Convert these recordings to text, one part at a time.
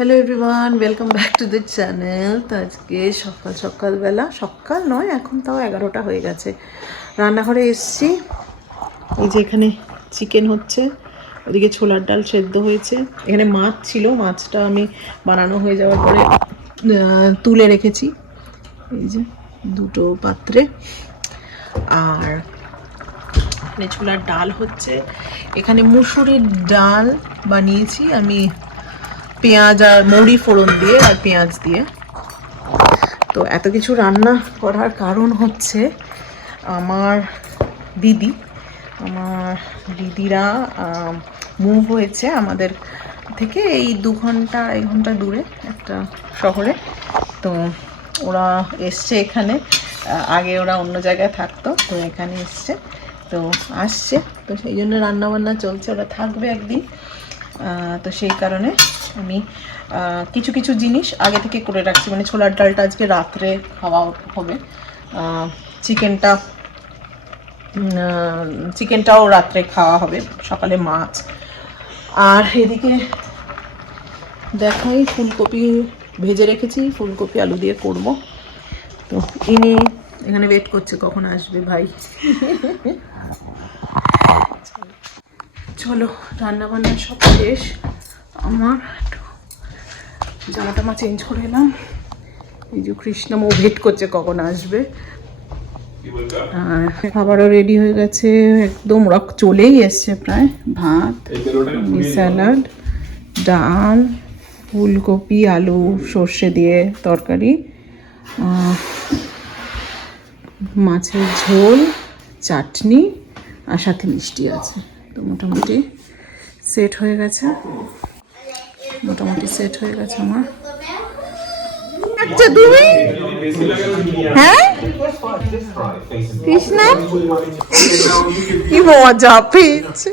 Hello everyone welcome back to the channel তো আজকে সকাল সকালবেলা, সকাল নয়, এখন তাও এগারোটা হয়ে গেছে। রান্নাঘরে এসছি। এই যে এখানে চিকেন হচ্ছে, ওদিকে ছোলার ডাল সেদ্ধ হয়েছে। এখানে মাছ ছিল, মাছটা আমি বানানো হয়ে যাওয়ার পরে তুলে রেখেছি। এই যে দুটো পাত্রে। আর এখানে ছোলার ডাল হচ্ছে। এখানে মুসুরির ডাল বানিয়েছি আমি। পেঁয়াজ আর মৌরি ফোড়ন দিয়ে আর পেঁয়াজ দিয়ে। তো এত কিছু রান্না করার কারণ হচ্ছে আমার দিদি। আমার দিদিরা মুভ হয়েছে আমাদের থেকে এই দু ঘণ্টা আড়াই ঘণ্টা দূরে একটা শহরে। তো ওরা এসছে এখানে আগে ওরা অন্য জায়গায় থাকতো, তো এখানে এসছে, তো আসছে। তো সেই জন্য রান্নাবান্না চলছে, ওরা থাকবে একদিন। তো সেই কারণে আমি কিছু কিছু জিনিস আগে থেকে করে রাখছি। মানে ছোলার ডালটা আজকে রাত্রে খাওয়া হবে। চিকেনটা চিকেনটাও রাত্রে খাওয়া হবে, সকালে মাছ। আর এদিকে দেখাই ফুলকপি ভেজে রেখেছি, ফুলকপি আলু দিয়ে করব। তো ইনি এখানে ওয়েট করছে, কখন আসবে ভাই? চলো রান্না বান্না সব শেষ। আমার জামা টামা চেঞ্জ করে এলাম এই যে কৃষ্ণম ভেট করছে কখন আসবে। আর খাবারও রেডি হয়ে গেছে একদম রক চলেই এসছে প্রায়। ভাত স্যালাড ডাল ফুলকপি আলু সর্ষে দিয়ে তরকারি মাছের ঝোল চাটনি আর সাথে মিষ্টি আছে। তো মোটামুটি সেট হয়ে গেছে। মোটামুটি সেট হয়ে গেছে আমার। আচ্ছা তুমি? হ্যাঁ? কৃষ্ণা? কি মজা পেয়েছে।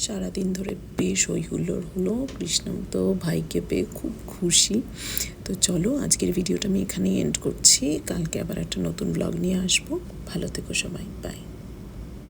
সারাদিন ধরে বেশ ওই হলো কৃষ্ণ তো ভাইকে পেয়ে খুব খুশি। তো চলো, আজকের ভিডিওটা আমি এখানেই এন্ড করছি। কালকে আবার একটা নতুন ব্লগ নিয়ে আসব। ভালো থেকো সবাই বাই